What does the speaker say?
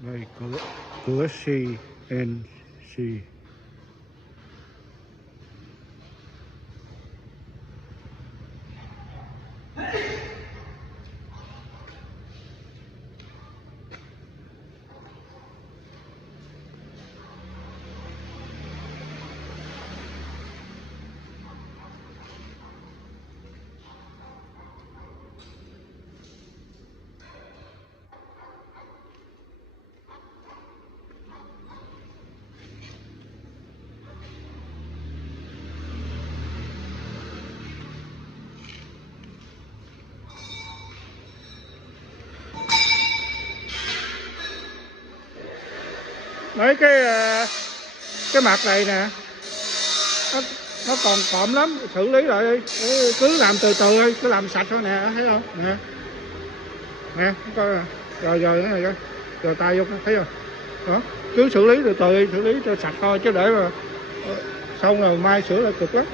Đây cửa CNC. Mấy cái mặt này nè, nó còn cộm lắm, xử lý lại đi. Cứ làm từ từ đi, cứ làm sạch thôi nè, thấy không nè, nè coi nè. Rồi cái này coi, rồi tay vô thấy không đó, cứ xử lý từ từ đi, xử lý cho sạch thôi, chứ để mà xong rồi mai sửa lại cực lắm.